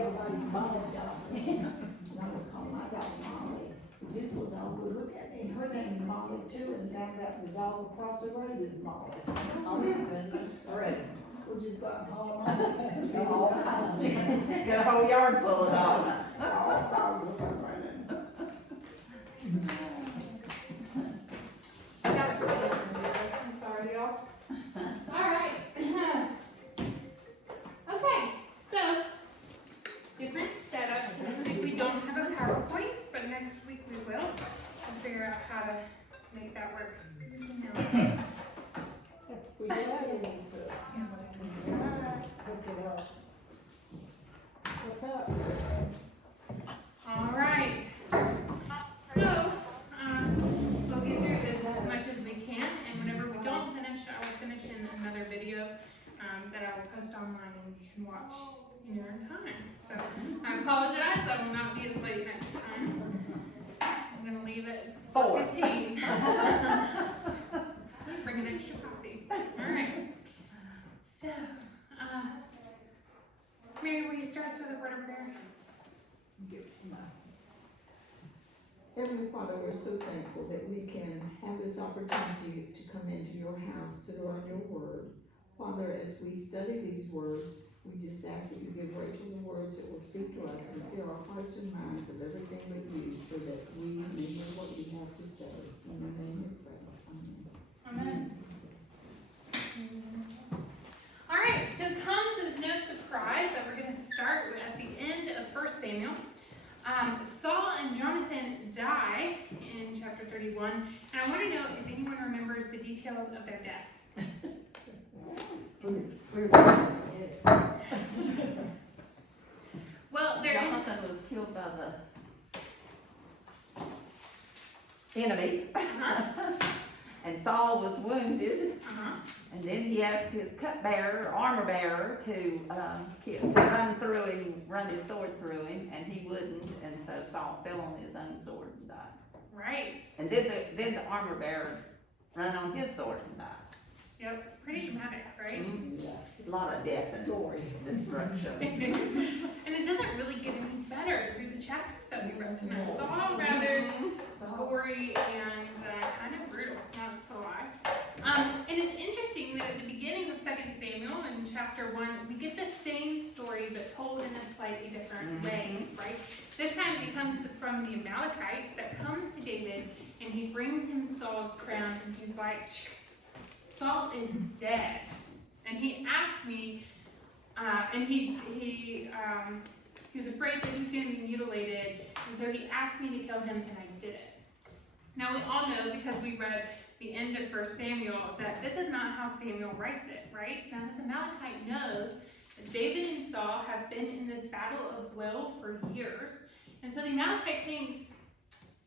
everybody's boss dog. I call my dog Molly. This little dog would look at me, her name's Molly too, and found out the dog across the road is Molly. Oh my goodness. Right. We'll just go out and call her Molly. Got a whole yard full of dogs. All dogs will come running. I got excited for this. I'm sorry, y'all. All right. Okay, so different setups. This week we don't have a PowerPoint, but next week we will. We'll figure out how to make that work. We got it into it. Look it up. What's up? All right. So, we'll get through as much as we can, and whenever we don't finish, I will finish in another video that I will post online and you can watch in your own time. So, I apologize, I will not be as late next time. I'm gonna leave at 4:15. Bring an extra coffee. All right. So, Mary, will you start us with a word of prayer? Heavenly Father, we're so thankful that we can have this opportunity to come into your house to learn your word. Father, as we study these words, we just ask that you give Rachel the words that will speak to us and fill our hearts and minds of everything but you, so that we may hear what you have to say. In the name of prayer. Amen. Amen. All right, so it comes as no surprise that we're going to start at the end of 1 Samuel. Saul and Jonathan die in chapter 31, and I want to know if anyone remembers the details of their death. Well, they're in, Jonathan was killed by the enemy, and Saul was wounded, and then he asked his cupbearer, armor bearer, to run his sword through him, and he wouldn't, and so Saul fell on his own sword and died. right. And then the armor bearer ran on his sword and died. Yep, pretty dramatic, right? A lot of death and destruction. And it doesn't really get any better through the chapters that we read tonight. It's all rather gory and kind of brutal, not to lie. And it's interesting that at the beginning of 2 Samuel in chapter 1, we get the same story but told in a slightly different way, right? This time it comes from the Amalekite that comes to David and he brings him Saul's crown and he's like, Saul is dead. And he asked me, and he was afraid that he was going to be mutilated, and so he asked me to kill him, and I did it. Now we all know, because we read the end of 1 Samuel, that this is not how Samuel writes it, right? Now this Amalekite knows that David and Saul have been in this battle of will for years, and so the Amalekite thinks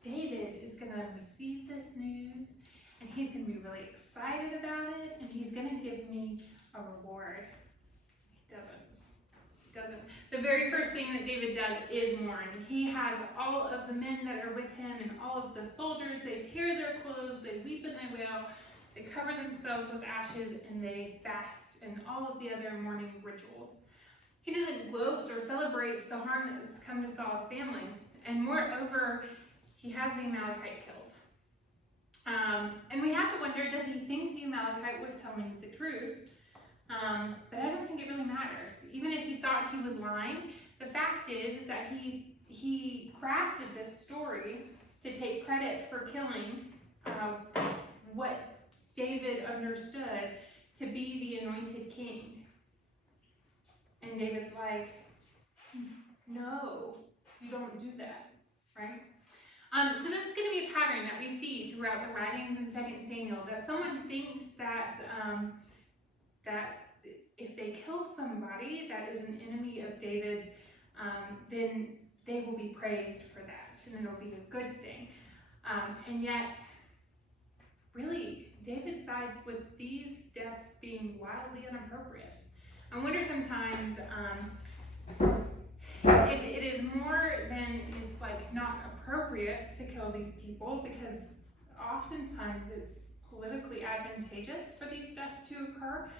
David is going to receive this news, and he's going to be really excited about it, and he's going to give me a reward. He doesn't. The very first thing that David does is mourn. He has all of the men that are with him and all of the soldiers. They tear their clothes, they weep and they wail, they cover themselves with ashes, and they fast and all of the other mourning rituals. He doesn't gloat or celebrate the harm that has come to Saul's family. And moreover, he has the Amalekite killed. And we have to wonder, does he think the Amalekite was telling the truth? But I don't think it really matters. Even if he thought he was lying, the fact is that he crafted this story to take credit for killing what David understood to be the anointed king. And David's like, no, you don't do that, right? So this is going to be a pattern that we see throughout the writings in 2 Samuel, that someone thinks that that if they kill somebody that is an enemy of David's, then they will be praised for that, and it'll be a good thing. And yet, really, David sides with these deaths being wildly inappropriate. I wonder sometimes if it is more than it's like not appropriate to kill these people, because oftentimes it's politically advantageous for these deaths to occur.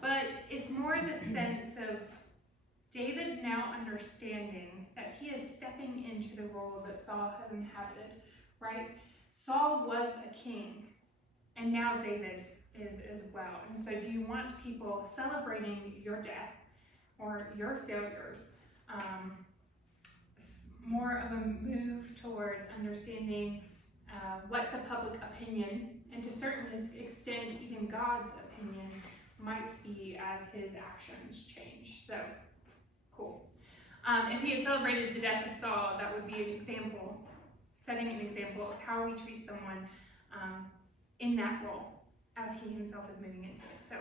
but it's more the sense of David now understanding that he is stepping into the role that Saul has inhabited, right? Saul was a king, and now David is as well. And so do you want people celebrating your death or your failures? More of a move towards understanding what the public opinion, and to a certain extent even God's opinion, might be as his actions change. So, cool. If he had celebrated the death of Saul, that would be an example, setting an example of how we treat someone in that role as he himself is moving into it. So,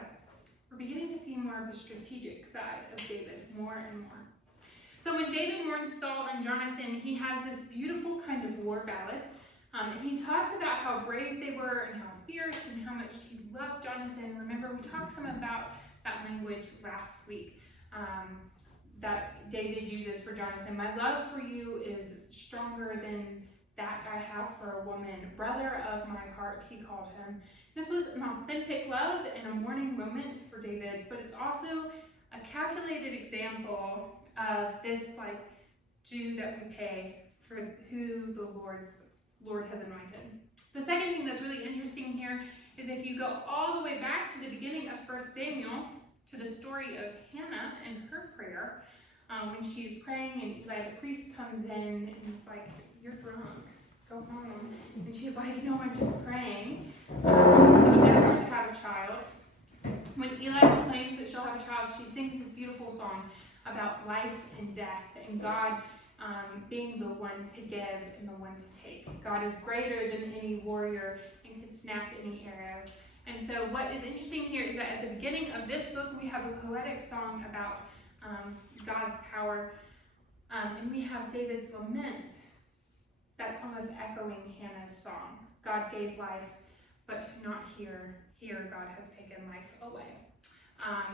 we're beginning to see more of the strategic side of David, more and more. So when David warns Saul and Jonathan, he has this beautiful kind of war ballad. And he talks about how brave they were and how fierce and how much he loved Jonathan. Remember, we talked some about that language last week that David uses for Jonathan. My love for you is stronger than that I have for a woman. Brother of my heart, he called him. This was an authentic love and a mourning moment for David, but it's also a calculated example of this like due that we pay for who the Lord has anointed. The second thing that's really interesting here is if you go all the way back to the beginning of 1 Samuel, to the story of Hannah and her prayer, when she's praying and Eli the priest comes in and he's like, "You're drunk, go home." And she's like, "No, I'm just praying. I'm so desperate to have a child." When Eli proclaims that she'll have a child, she sings this beautiful song about life and death and God being the one to give and the one to take. God is greater than any warrior and can snap any arrow. And so what is interesting here is that at the beginning of this book, we have a poetic song about God's power. And we have David's lament that's almost echoing Hannah's song. God gave life, but not here. Here God has taken life away.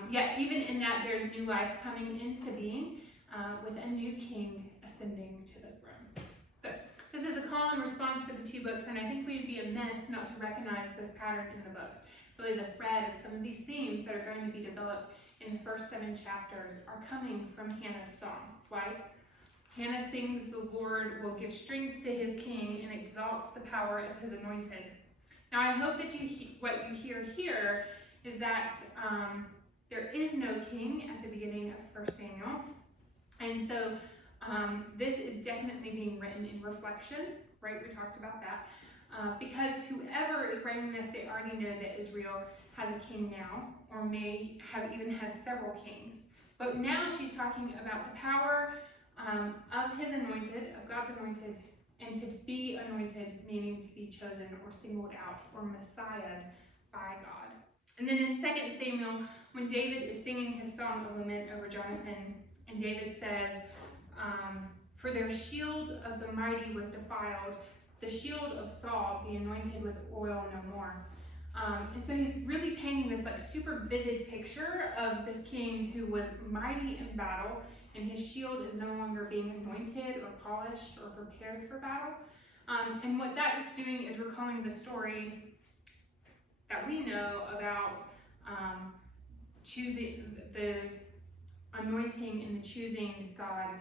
Yet even in that, there's new life coming into being with a new king ascending to the throne. So this is a call and response for the two books, and I think we'd be amiss not to recognize this pattern in the books. Really the thread of some of these themes that are going to be developed in the first 7 chapters are coming from Hannah's song, right? Hannah sings, "The Lord will give strength to his king and exalts the power of his anointed." Now I hope that what you hear here is that there is no king at the beginning of 1 Samuel. And so this is definitely being written in reflection, right? We talked about that. Because whoever is writing this, they already know that Israel has a king now, or may have even had several kings. But now she's talking about the power of his anointed, of God's anointed, and to be anointed, meaning to be chosen or singled out or messiahed by God. And then in 2 Samuel, when David is singing his song of lament over Jonathan, and David says, "For their shield of the mighty was defiled, the shield of Saul be anointed with oil no more." And so he's really painting this like super vivid picture of this king who was mighty in battle, and his shield is no longer being anointed or polished or prepared for battle. And what that is doing is recalling the story that we know about choosing the anointing and the choosing God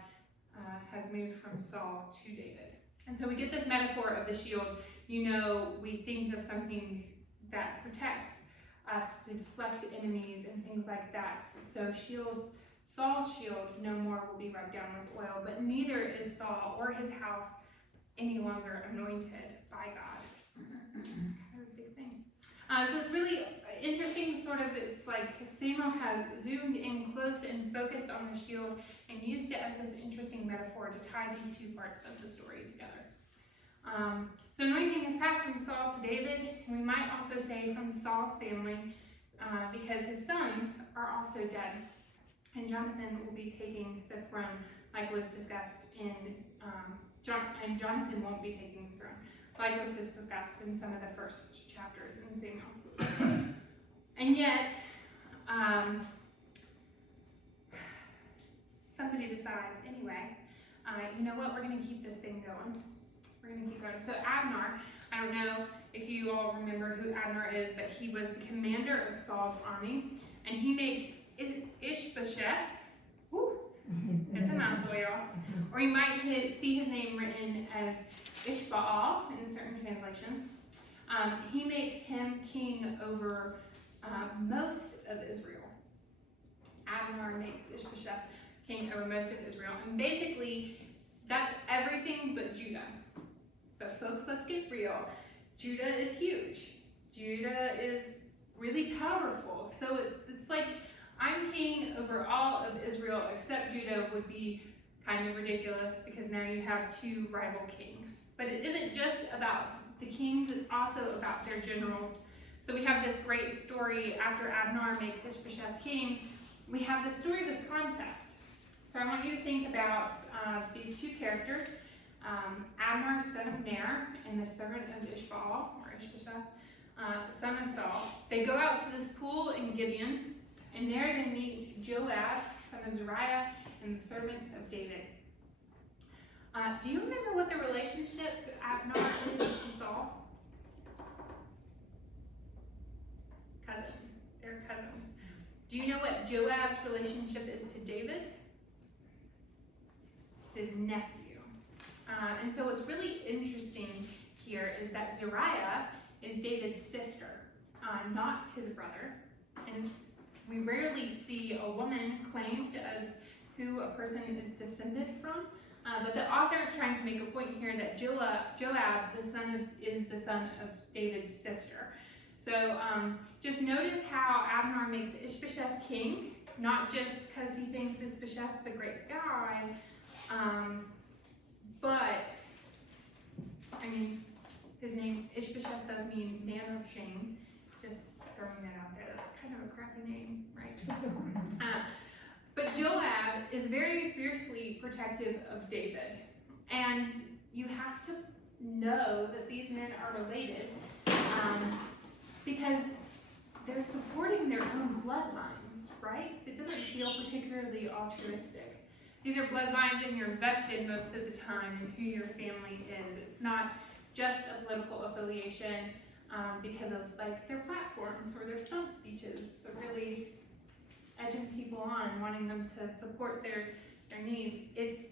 has moved from Saul to David. And so we get this metaphor of the shield. You know, we think of something that protects us to deflect enemies and things like that. So Saul's shield no more will be rubbed down with oil, but neither is Saul or his house any longer anointed by God. Kind of a big thing. So it's really interesting, it's like Samuel has zoomed in close and focused on the shield and used it as this interesting metaphor to tie these two parts of the story together. So anointing has passed from Saul to David, and we might also say from Saul's family, because his sons are also dead, and Jonathan will be taking the throne, like was discussed in, and Jonathan won't be taking the throne, like was discussed in some of the first chapters in Samuel. And yet, somebody decides, anyway, you know what, we're going to keep this thing going. We're going to keep going. So Abner, I don't know if you all remember who Abner is, but he was the commander of Saul's army. and he makes Ishbosheth, whew, it's a mouthful, y'all. Or you might see his name written as Ishbaal in certain translations. He makes him king over most of Israel. Abner makes Ishbosheth king over most of Israel. And basically, that's everything but Judah. But folks, let's get real. Judah is huge. Judah is really powerful. So it's like, I'm king over all of Israel except Judah would be kind of ridiculous because now you have two rival kings. But it isn't just about the kings, it's also about their generals. So we have this great story after Abner makes Ishbosheth king. We have the story of this contest. So I want you to think about these two characters, Abner, son of Ner, and the servant of Ishbaal, or Ishbosheth, son of Saul. They go out to this pool in Gibeon, and there they meet Joab, son of Zeruiah, and the servant of David. Do you remember what the relationship Abner is to Saul? Cousin. They're cousins. Do you know what Joab's relationship is to David? It's his nephew. And so what's really interesting here is that Zeruiah is David's sister, not his brother. And we rarely see a woman claimed as who a person is descended from. But the author is trying to make a point here that Joab, is the son of David's sister. So just notice how Abner makes Ishbosheth king, not just because he thinks Ishbosheth's a great guy, but, I mean, his name Ishbosheth does mean man of shame. Just throwing that out there. That's kind of a crappy name, right? But Joab is very fiercely protective of David. And you have to know that these men are related because they're supporting their own bloodlines, right? So it doesn't feel particularly altruistic. These are bloodlines and you're vested most of the time in who your family is. It's not just a political affiliation because of like their platforms or their stump speeches, so really edging people on, wanting them to support their needs. It's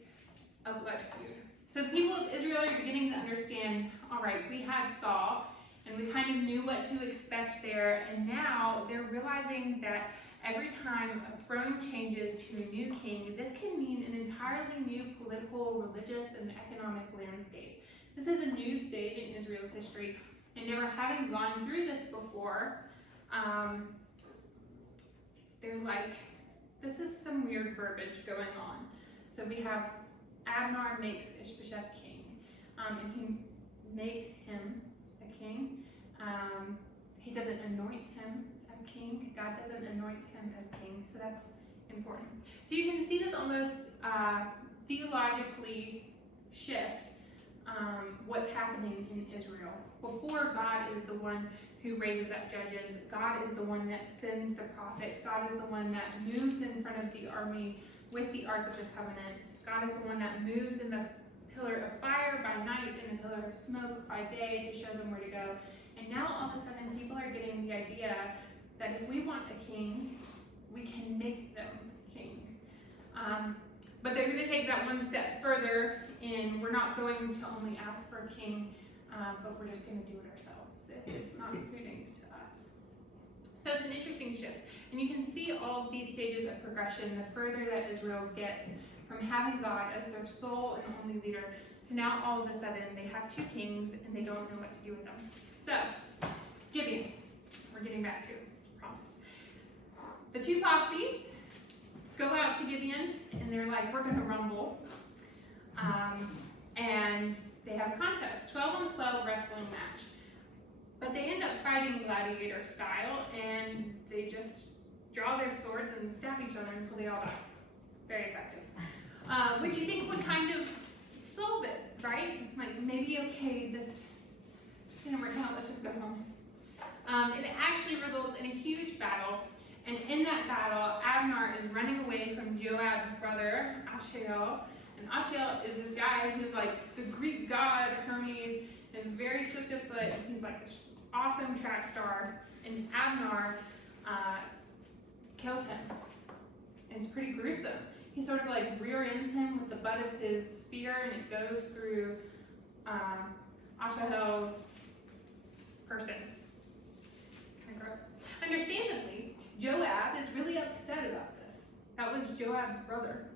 a blood feud. So the people of Israel are beginning to understand, all right, we had Saul, and we kind of knew what to expect there, and now they're realizing that every time a throne changes to a new king, this can mean an entirely new political, religious, and economic landscape. This is a new stage in Israel's history, and never having gone through this before, they're like, this is some weird verbiage going on. So we have Abner makes Ishbosheth king, and he makes him a king. He doesn't anoint him as king. God doesn't anoint him as king, so that's important. So you can see this almost theologically shift what's happening in Israel. Before, God is the one who raises up judges. God is the one that sends the prophet. God is the one that moves in front of the army with the Ark of the Covenant. God is the one that moves in the pillar of fire by night and the pillar of smoke by day to show them where to go. And now all of a sudden people are getting the idea that if we want a king, we can make them king. But they're going to take that one step further in we're not going to only ask for a king, but we're just going to do it ourselves if it's not suiting to us. So it's an interesting shift. And you can see all of these stages of progression, the further that Israel gets from having God as their sole and only leader to now all of a sudden they have two kings and they don't know what to do with them. So, Gibeon, we're getting back to, promise. The two posses go out to Gibeon and they're like, we're gonna rumble. And they have a contest, 12-on-12 wrestling match. But they end up fighting gladiator style and they just draw their swords and stab each other until they all die. Very effective. Which you think would kind of solve it, right? Like maybe, okay, this didn't work out, let's just go home. It actually results in a huge battle. And in that battle, Abner is running away from Joab's brother, Asahel. And Asahel is this guy who's like the Greek god Hermes, is very swift of foot, he's like this awesome track star. And Abner spears them. He sort of like rear ends him with the butt of his spear, and it goes through Ashahel's person. Kind of gross. Understandably, Joab is really upset about this. That was Joab's brother.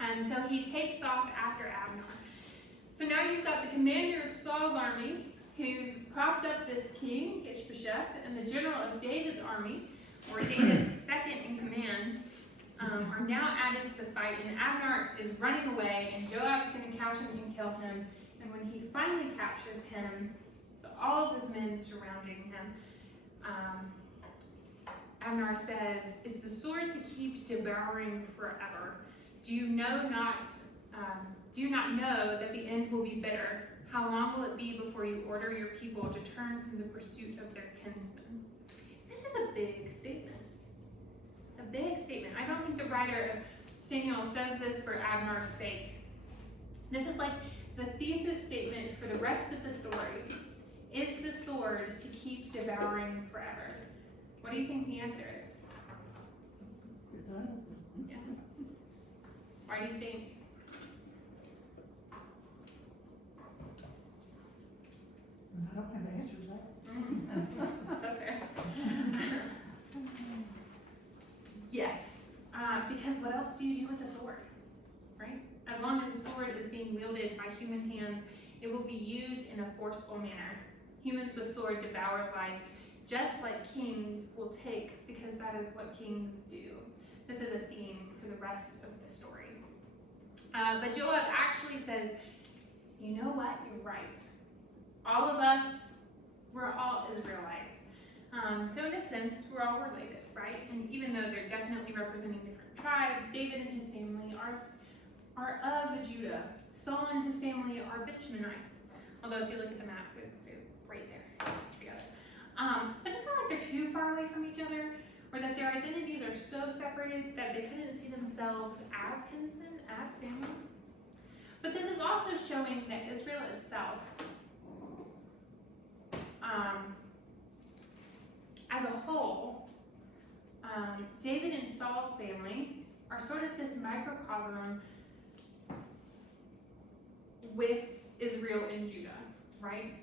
And so he takes off after Abner. So now you've got the commander of Saul's army, who's propped up this king, Ishbosheth, and the general of David's army, or David's second in command, are now added to the fight, and Abner is running away, and Joab is going to catch him and kill him. And when he finally captures him, all of his men surrounding him, Abner says, "Is the sword to keep devouring forever? Do you not know that the end will be bitter? How long will it be before you order your people to turn from the pursuit of their kinsmen?" This is a big statement. A big statement. I don't think the writer of Samuel says this for Abner's sake. This is like the thesis statement for the rest of the story. Is the sword to keep devouring forever? What do you think the answer is? It does. Yeah. Why do you think? I don't have the answer to that. That's fair. Yes, because what else do you do with a sword, right? As long as a sword is being wielded by human hands, it will be used in a forceful manner. Humans with sword devour life, just like kings will take, because that is what kings do. This is a theme for the rest of the story. But Joab actually says, you know what, you're right. All of us, we're all Israelites. So in a sense, we're all related, right? And even though they're definitely representing different tribes, David and his family are of Judah. Saul and his family are Benjaminites. Although if you look at the map, they're right there together. But it's not like they're too far away from each other, or that their identities are so separated that they couldn't see themselves as kinsmen, as family. But this is also showing that Israel itself, as a whole, David and Saul's family are sort of this microcosm with Israel and Judah, right?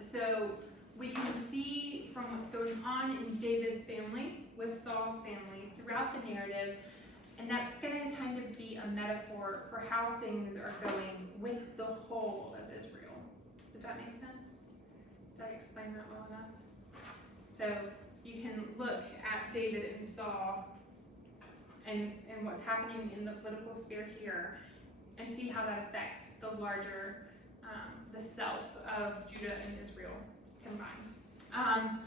So we can see from what's going on in David's family with Saul's family throughout the narrative, and that's going to kind of be a metaphor for how things are going with the whole of Israel. Does that make sense? Did I explain that well enough? So you can look at David and Saul and what's happening in the political sphere here and see how that affects the larger, the self of Judah and Israel combined.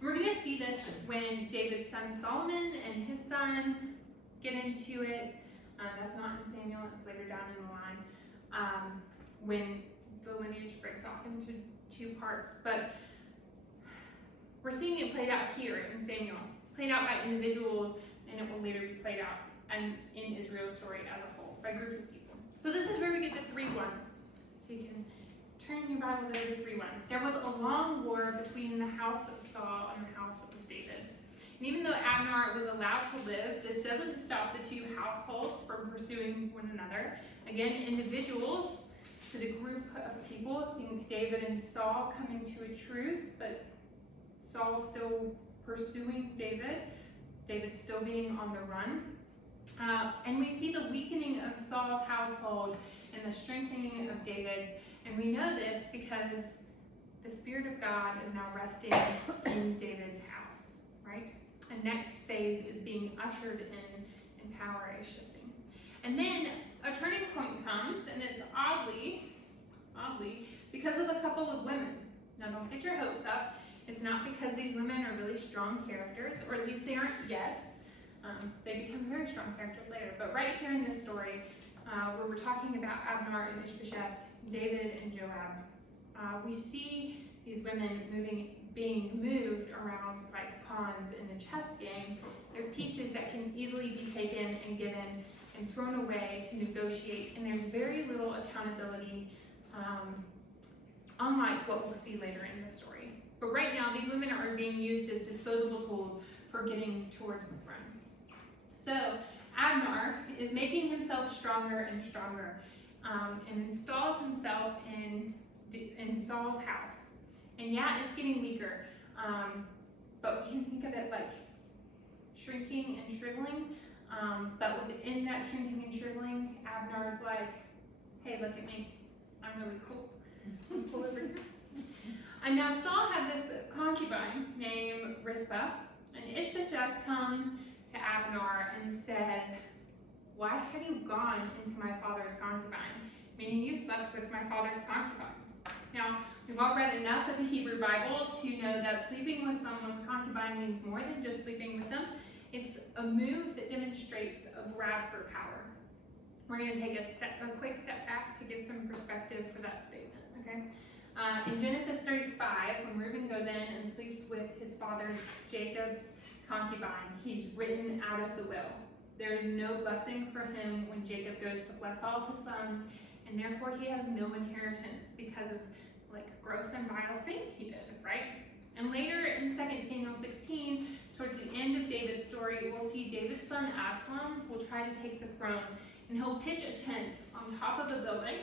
We're going to see this when David's son Solomon and his son get into it. That's not in Samuel, it's later down in the line, when the lineage breaks off into two parts. But we're seeing it played out here in Samuel, played out by individuals, and it will later be played out and in Israel's story as a whole, by groups of people. So this is where we get to 3:1. So you can turn your Bibles over to 3:1. There was a long war between the house of Saul and the house of David. And even though Abner was allowed to live, this doesn't stop the two households from pursuing one another. Again, individuals to the group of people think David and Saul coming to a truce, but Saul still pursuing David, David still being on the run. And we see the weakening of Saul's household and the strengthening of David's. And we know this because the Spirit of God is now resting in David's house, right? The next phase is being ushered in, and power is shifting. And then a turning point comes, and it's oddly, because of a couple of women. Now don't get your hopes up. It's not because these women are really strong characters, or at least they aren't yet. They become very strong characters later. But right here in this story, where we're talking about Abner and Ishbosheth, David and Joab, we see these women being moved around like pawns in a chess game. They're pieces that can easily be taken and given and thrown away to negotiate, and there's very little accountability, unlike what we'll see later in the story. But right now, these women are being used as disposable tools for getting towards the throne. So Abner is making himself stronger and stronger, and installs himself in Saul's house. And yeah, it's getting weaker, but we can think of it like shrinking and shriveling. But within that shrinking and shriveling, Abner's like, hey, look at me. I'm really cool. I'm cool over here. And now Saul had this concubine named Rizpah, and Ishbosheth comes to Abner and says, why have you gone into my father's concubine? Meaning you've slept with my father's concubine. Now, we've all read enough of the Hebrew Bible to know that sleeping with someone's concubine means more than just sleeping with them. It's a move that demonstrates a grab for power. We're going to take a quick step back to give some perspective for that statement, okay? In Genesis 35, when Reuben goes in and sleeps with his father Jacob's concubine, he's written out of the will. There is no blessing for him when Jacob goes to bless all his sons, and therefore he has no inheritance because of like a gross and vile thing he did, right? And later in 2 Samuel 16, towards the end of David's story, we'll see David's son Absalom will try to take the throne, and he'll pitch a tent on top of a building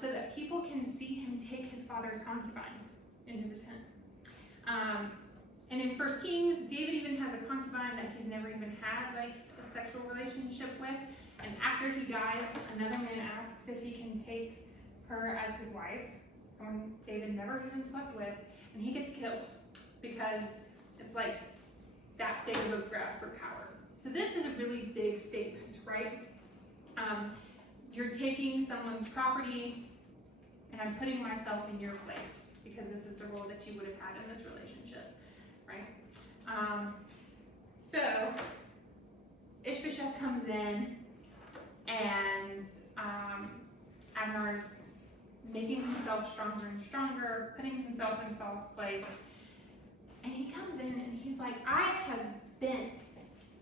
so that people can see him take his father's concubines into the tent. And in 1 Kings, David even has a concubine that he's never even had like a sexual relationship with. And after he dies, another man asks if he can take her as his wife, someone David never even slept with, and he gets killed because it's like that big of a grab for power. So this is a really big statement, right? You're taking someone's property, and I'm putting myself in your place because this is the role that you would have had in this relationship, right? So Ishbosheth comes in, and Abner's making himself stronger and stronger, putting himself in Saul's place. And he comes in and he's like, I have bent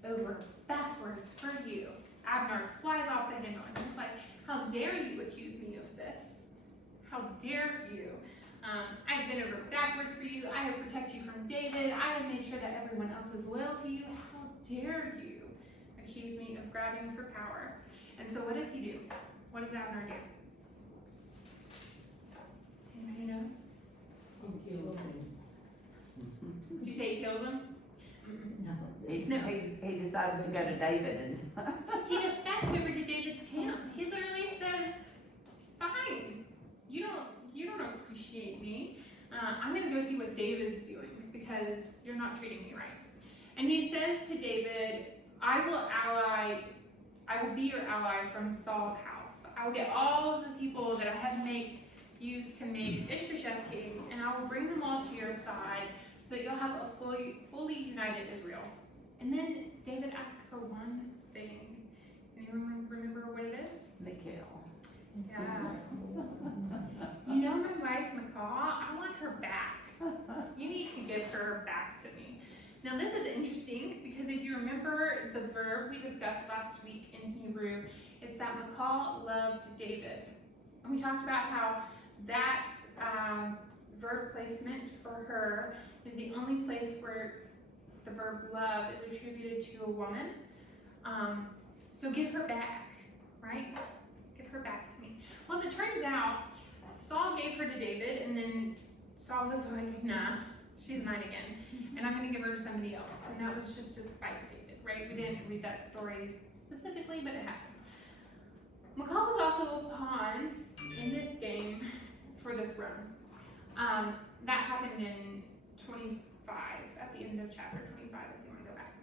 over backwards for you. Abner flies off the handle and he's like, how dare you accuse me of this? How dare you? I've been over backwards for you. I have protected you from David. I have made sure that everyone else is loyal to you. How dare you accuse me of grabbing for power? And so what does he do? What does Abner do? Anybody know? Did you say he kills him? He decides to go to David and He defects over to David's camp. He literally says, fine, you don't appreciate me. I'm gonna go see what David's doing because you're not treating me right. And he says to David, I will be your ally from Saul's house. I will get all of the people that I have used to make Ishbosheth king, and I will bring them all to your side so that you'll have a fully united Israel. And then David asks for one thing. Anyone remember what it is? Michal. Yeah. You know my wife McCall? I want her back. You need to give her back to me. Now this is interesting because if you remember the verb we discussed last week in Hebrew, it's that Michal loved David. And we talked about how that verb placement for her is the only place where the verb love is attributed to a woman. So give her back, right? Give her back to me. Well, as it turns out, Saul gave her to David, and then Saul was like, nah, she's mine again, and I'm going to give her to somebody else. And that was just to spite David, right? We didn't read that story specifically, but it happened. Michal was also a pawn in this game for the throne. That happened in 25, at the end of chapter 25, if you want to go back.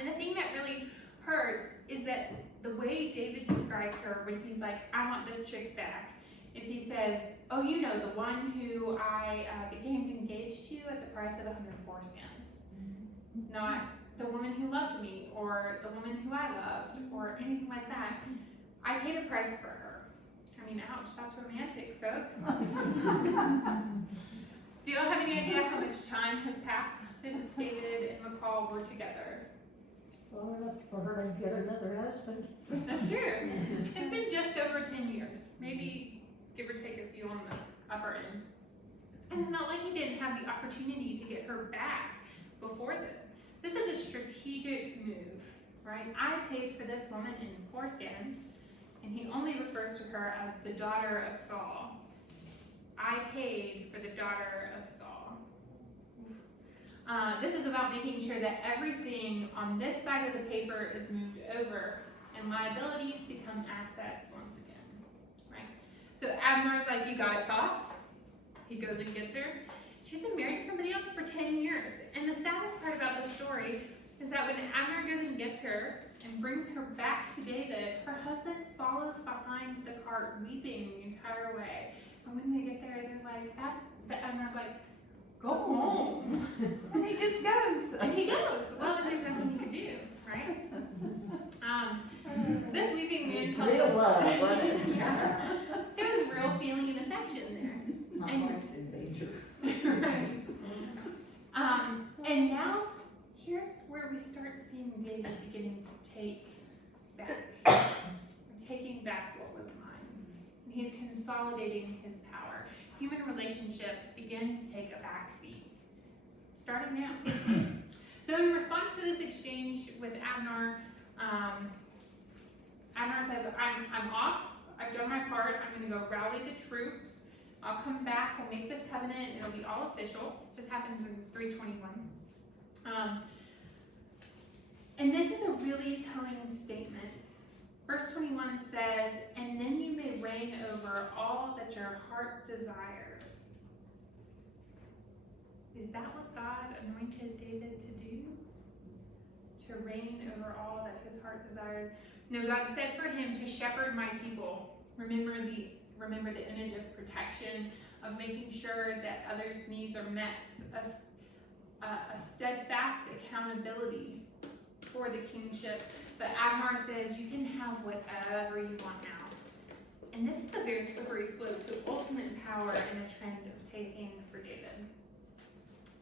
And the thing that really hurts is that the way David describes her when he's like, I want this chick back, is he says, oh, you know, the one who I became engaged to at the price of 104 skins. Not the woman who loved me, or the woman who I loved, or anything like that. I paid a price for her. I mean, ouch, that's romantic, folks. Do y'all have any idea how much time has passed since David and Michal were together? Long enough for her to get another husband. That's true. It's been just over 10 years, maybe give or take a few on the upper end. And it's not like he didn't have the opportunity to get her back before this. This is a strategic move, right? I paid for this woman in foreskins, and he only refers to her as the daughter of Saul. I paid for the daughter of Saul. This is about making sure that everything on this side of the paper is moved over and liabilities become assets once again, right? So Abner's like, you got it, boss. He goes and gets her. She's been married to somebody else for 10 years. And the saddest part about this story is that when Abner goes and gets her and brings her back to David, her husband follows behind the cart weeping the entire way. And when they get there, they're like, Abner's like, go home. And he just goes. And he goes. Well, then there's nothing he could do, right? This weeping man tells Real us, love, wasn't it? yeah, there was real feeling and affection there. My And- life's in danger. Right. And now here's where we start seeing David beginning to take back, taking back what was mine. And he's consolidating his power. Human relationships begin to take a back seat, starting now. So in response to this exchange with Abner, Abner says, I'm off, I've done my part, I'm gonna go rally the troops, I'll come back, we'll make this covenant, it'll be all official. This happens in 3:21. And this is a really telling statement. Verse 21 says, and then you may reign over all that your heart desires. Is that what God anointed David to do? To reign over all that his heart desires? No, God said for him to shepherd my people. Remember the image of protection, of making sure that others' needs are met, a steadfast accountability for the kingship. But Abner says you can have whatever you want now. And this is a very slippery slope to ultimate power and a trend of taking for David.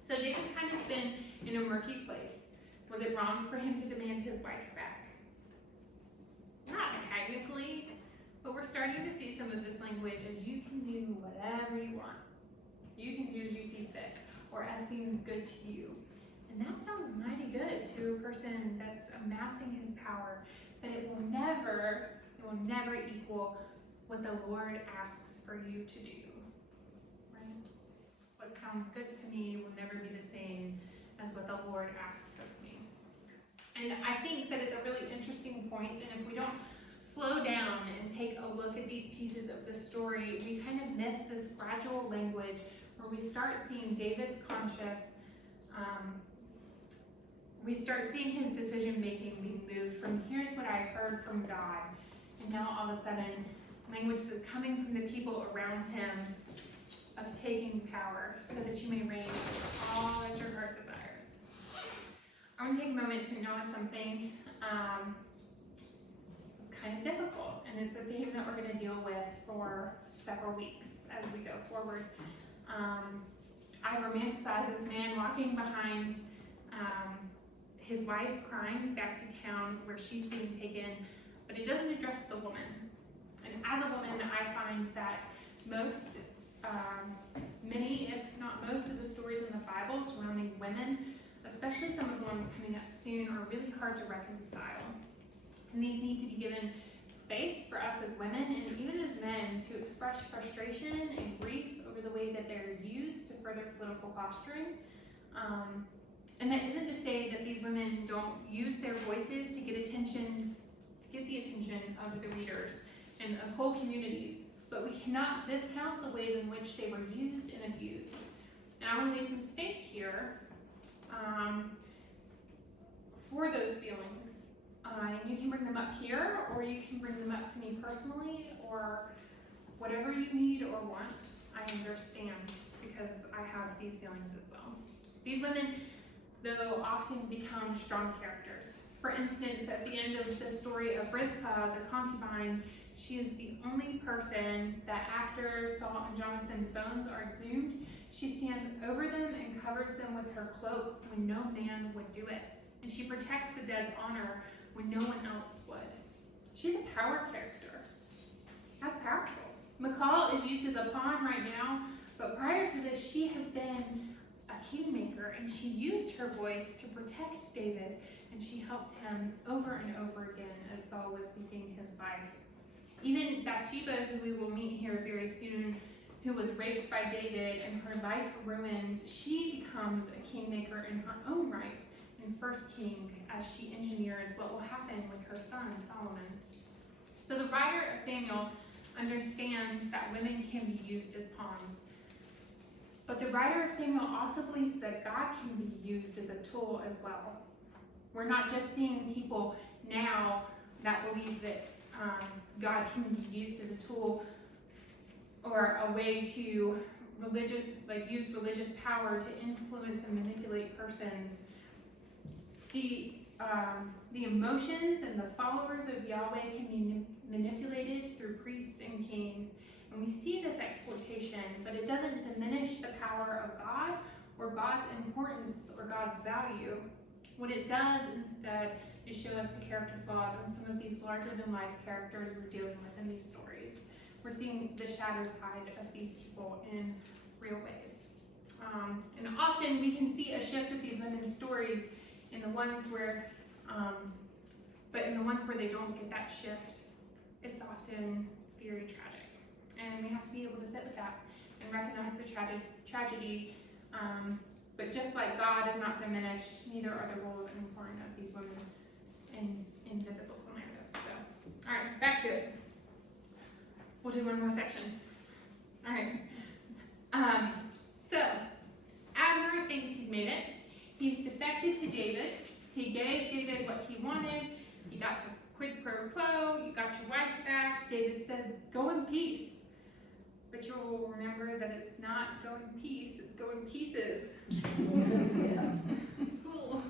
So David's kind of been in a murky place. Was it wrong for him to demand his wife back? Not technically, but we're starting to see some of this language as you can do whatever you want. You can do as you see fit, or as seems good to you. And that sounds mighty good to a person that's amassing his power, but it will never equal what the Lord asks for you to do. Right? What sounds good to me will never be the same as what the Lord asks of me. And I think that it's a really interesting point, and if we don't slow down and take a look at these pieces of the story, we kind of miss this gradual language where we start seeing David's conscience, we start seeing his decision making being moved from here's what I heard from God, and now all of a sudden language that's coming from the people around him of taking power so that you may reign over all that your heart desires. I want to take a moment to acknowledge something that's kind of difficult, and it's a theme that we're going to deal with for several weeks as we go forward. I romanticize this man walking behind his wife crying back to town where she's being taken, but it doesn't address the woman. And as a woman, I find that many, if not most of the stories in the Bible surrounding women, especially some of the ones coming up soon, are really hard to reconcile. And these need to be given space for us as women and even as men to express frustration and grief over the way that they're used to further political posturing. And that isn't to say that these women don't use their voices to get the attention of the leaders and of whole communities, but we cannot discount the ways in which they were used and abused. And I want to leave some space here for those feelings. And you can bring them up here, or you can bring them up to me personally, or whatever you need or want. I understand, because I have these feelings as well. These women, though, often become strong characters. For instance, at the end of the story of Rizpah, the concubine, she is the only person that after Saul and Jonathan's bones are exhumed, she stands over them and covers them with her cloak when no man would do it. And she protects the dead's honor when no one else would. She's a power character. That's powerful. Michal is used as a pawn right now, but prior to this, she has been a a kingmaker, and she used her voice to protect David, and she helped him over and over again as Saul was seeking his life. Even Bathsheba, who we will meet here very soon, who was raped by David and her life ruined, she becomes a kingmaker in her own right in 1 King as she engineers what will happen with her son Solomon. So the writer of Samuel understands that women can be used as pawns. But the writer of Samuel also believes that God can be used as a tool as well. We're not just seeing people now that believe that God can be used as a tool or a way to use religious power to influence and manipulate persons. The emotions and the followers of Yahweh can be manipulated through priests and kings. And we see this exploitation, but it doesn't diminish the power of God or God's importance or God's value. What it does instead is show us the character flaws in some of these larger-than-life characters we're dealing with in these stories. We're seeing the shadow side of these people in real ways. And often we can see a shift with these women's stories in the ones where, but in the ones where they don't get that shift, it's often very tragic. And we have to be able to sit with that and recognize the tragedy. But just like God is not diminished, neither are the roles and importance of these women in the biblical narrative. So, all right, back to it. We'll do one more section. All right. So, Abner thinks he's made it. He's defected to David. He gave David what he wanted. He got the quid pro quo. You got your wife back. David says, go in peace. But you'll remember that it's not go in peace, it's go in pieces. Cool.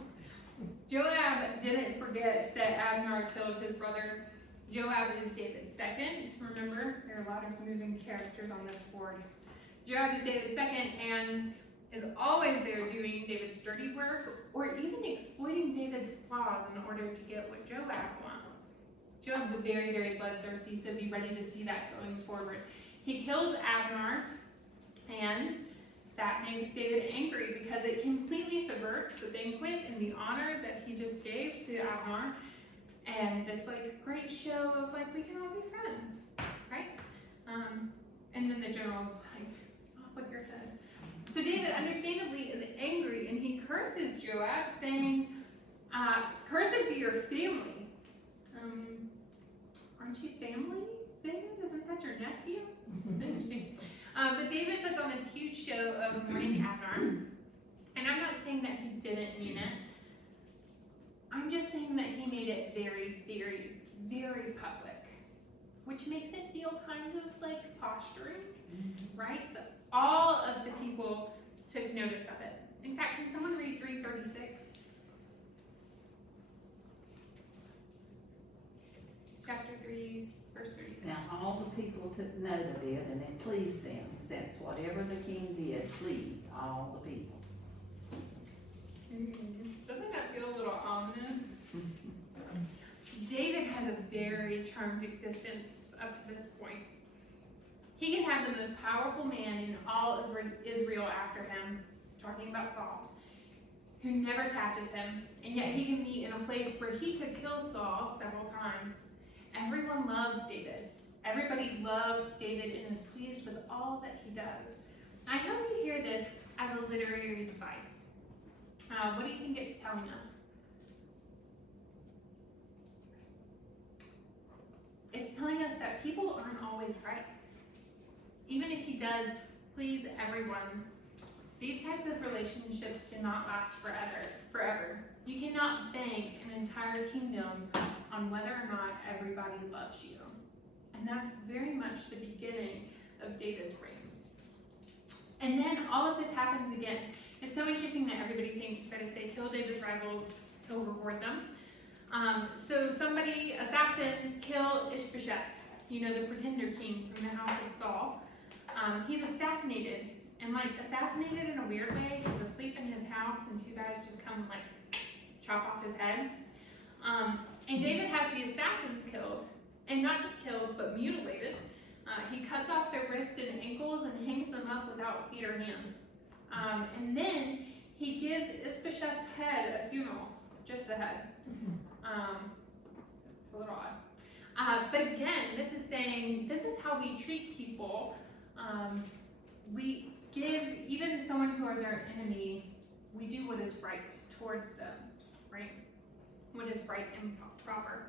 Joab didn't forget that Abner killed his brother. Joab is David's second. Remember, there are a lot of moving characters on this board. Joab is David's second and is always there doing David's dirty work or even exploiting David's flaws in order to get what Joab wants. Joab's very, very bloodthirsty, so be ready to see that going forward. He kills Abner, and that makes David angry because it completely subverts the banquet and the honor that he just gave to Abner, and this great show of we can all be friends, right? And then the general's like, off with your head. So David understandably is angry, and he curses Joab, saying, "Cursed be your family." Aren't you family, David? Isn't that your nephew? It's interesting. But David puts on this huge show of mourning Abner. And I'm not saying that he didn't mean it. I'm just saying that he made it very, very, very public. Which makes it feel kind of like posturing, right? So all of the people took notice of it. In fact, can someone read 336? Chapter 3, verse 36. Now all the people took note of it, and it pleased them, since whatever the king did pleased all the people. Doesn't that feel a little ominous? David has a very charmed existence up to this point. He can have the most powerful man in all of Israel after him, talking about Saul, who never catches him, and yet he can be in a place where he could kill Saul several times. Everyone loves David. Everybody loved David and is pleased with all that he does. I hope you hear this as a literary device. What do you think it's telling us? It's telling us that people aren't always right. Even if he does please everyone, these types of relationships do not last forever. You cannot bank an entire kingdom on whether or not everybody loves you. And that's very much the beginning of David's reign. And then all of this happens again. It's so interesting that everybody thinks that if they kill David's rival, he'll reward them. So assassins kill Ishbosheth, the pretender king from the house of Saul. He's assassinated, and assassinated in a weird way. He's asleep in his house, and two guys just come chop off his head. And David has the assassins killed, and not just killed, but mutilated. He cuts off their wrists and ankles and hangs them up without feet or hands. And then he gives Ishbosheth's head a funeral, just the head. It's a little odd. But again, this is saying, this is how we treat people. We give, even someone who is our enemy, we do what is right towards them, right? What is right and proper.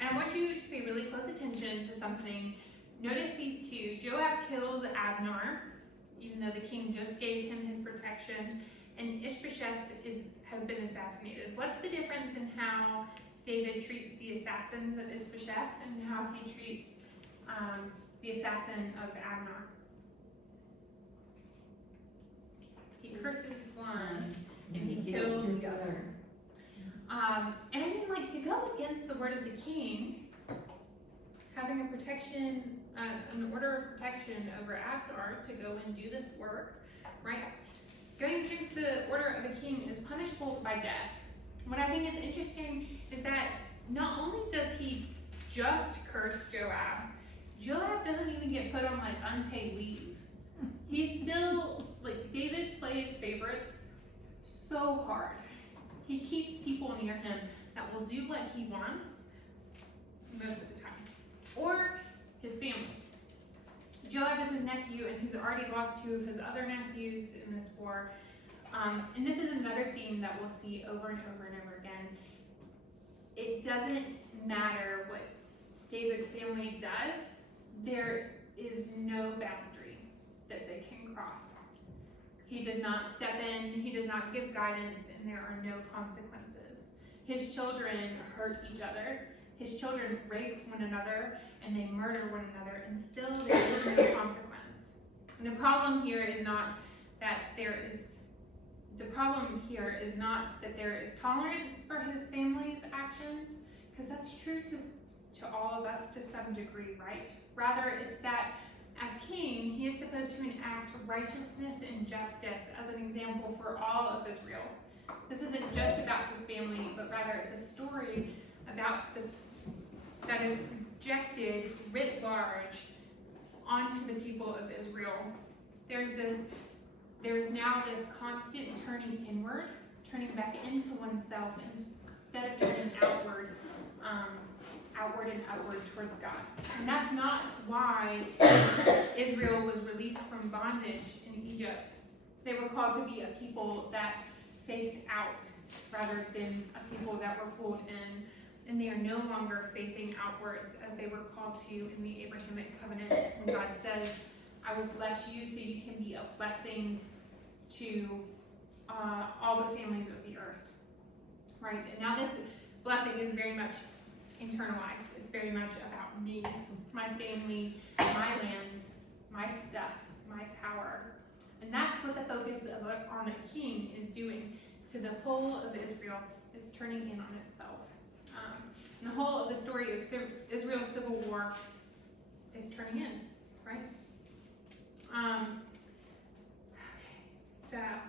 And I want you to pay really close attention to something. Notice these two. Joab kills Abner, even though the king just gave him his protection, and Ishbosheth has been assassinated. What's the difference in how David treats the assassins of Ishbosheth and how he treats the assassin of Abner? He curses one and he kills the other. And I mean, like, to go against the word of the king, having a protection, an order of protection over Abner to go and do this work, right? Going against the order of a king is punishable by death. What I think is interesting is that not only does he just curse Joab, Joab doesn't even get put on like unpaid leave. He's still, like, David plays favorites so hard. He keeps people near him that will do what he wants most of the time. Or his family. Joab is his nephew, and he's already lost 2 of his other nephews in this war. And this is another theme that we'll see over and over and over again. It doesn't matter what David's family does, there is no boundary that they can cross. He does not step in, he does not give guidance, and there are no consequences. His children hurt each other, his children rape one another, and they murder one another, and still there is no consequence. And the problem here is not that there is tolerance for his family's actions, because that's true to all of us to some degree, right? Rather, it's that as king, he is supposed to enact righteousness and justice as an example for all of Israel. This isn't just about his family, but rather it's a story about that is projected writ large onto the people of Israel. There is now this constant turning inward, turning back into oneself instead of turning outward and upward towards God. And that's not why Israel was released from bondage in Egypt. They were called to be a people that faced out rather than a people that were pulled in. And they are no longer facing outwards as they were called to in the Abrahamic covenant, when God says, I will bless you so you can be a blessing to all the families of the earth. Right? And now this blessing is very much internalized. It's very much about me, my family, my lands, my stuff, my power. And that's what the focus on a king is doing to the whole of Israel. It's turning in on itself. And the whole of the story of Israel's civil war is turning in, right? So, I'm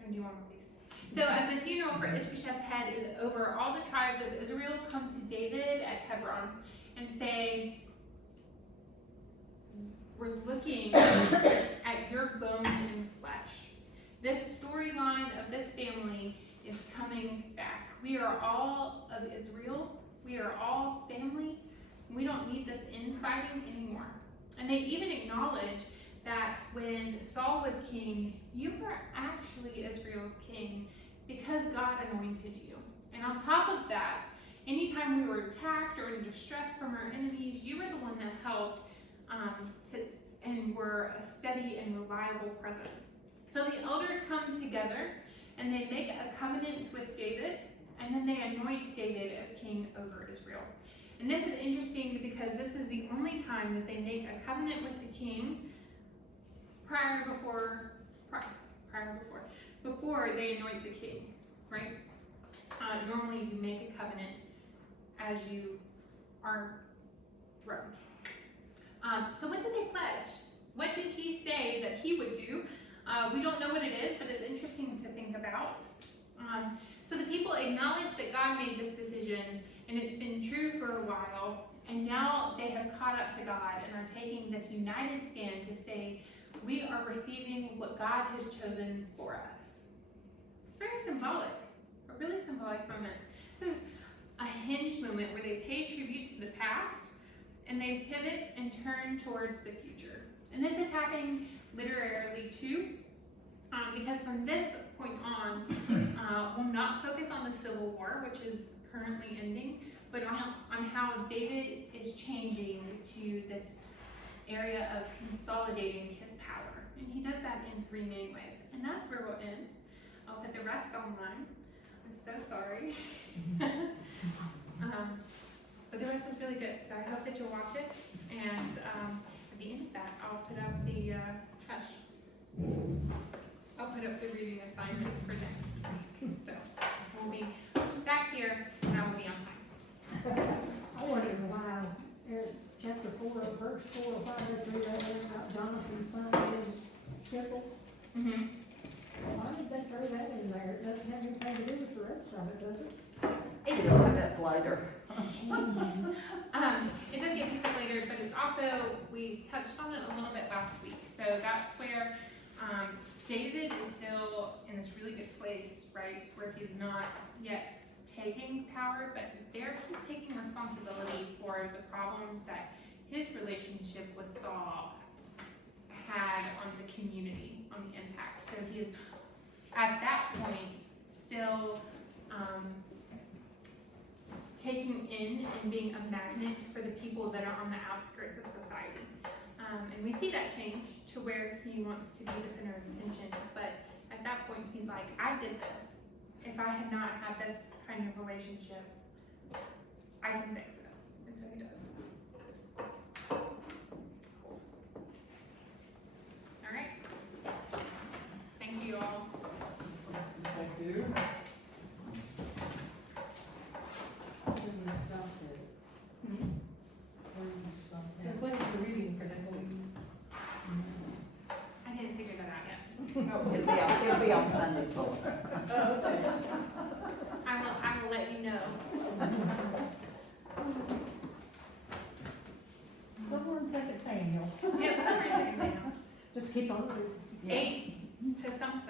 gonna do one more of these. So, as the funeral for Ishbosheth's head is over, all the tribes of Israel come to David at Hebron and say, we're looking at your bone and flesh. This storyline of this family is coming back. We are all of Israel. We are all family. We don't need this infighting anymore. And they even acknowledge that when Saul was king, you were actually Israel's king because God anointed you. And on top of that, anytime we were attacked or in distress from our enemies, you were the one that helped and were a steady and reliable presence. So the elders come together and they make a covenant with David, and then they anoint David as king over Israel. And this is interesting because this is the only time that they make a covenant with the king before they anoint the king, right? Normally you make a covenant as you are throned. So what did they pledge? What did he say that he would do? We don't know what it is, but it's interesting to think about. So the people acknowledge that God made this decision, and it's been true for a while, and now they have caught up to God and are taking this united stand to say, we are receiving what God has chosen for us. It's very symbolic, a really symbolic moment. This is a hinge moment where they pay tribute to the past and they pivot and turn towards the future. And this is happening literarily too, because from this point on, we'll not focus on the Civil War, which is currently ending, but on how David is changing to this area of consolidating his power. And he does that in three main ways. And that's where we'll end. I'll put the rest online. I'm so sorry. But the rest is really good, so I hope that you'll watch it. And at the end of that, I'll put up the I'll put up the reading assignment for next week. So we'll be back here, and I will be on time. I wondered why, chapter 4, verse 4, why they threw that in about Jonathan's son being killed. Mm-hmm. Why did they throw that in there? It doesn't have anything to do with the rest of it, does it? It We'll have that later. It does get picked up later, but it's also, we touched on it a little bit last week. So that's where David is still in this really good place, right? Where he's not yet taking power, but there he's taking responsibility for the problems that his relationship with Saul had on the community, on the impact. So he is at that point still taking in and being a magnet for the people that are on the outskirts of society. And we see that change to where he wants to be the center of attention. But at that point, he's like, I did this. If I had not had this kind of relationship, I can fix this. And so he does. All right. Thank you all. Thank you. So you stopped it. Where you stopped it. What is the reading for next week? I didn't figure that out yet. It'll be on Sunday school. I will let you know. Somewhere in 2 Samuel. Yep, somewhere in there now. Just keep on reading. 8 to something.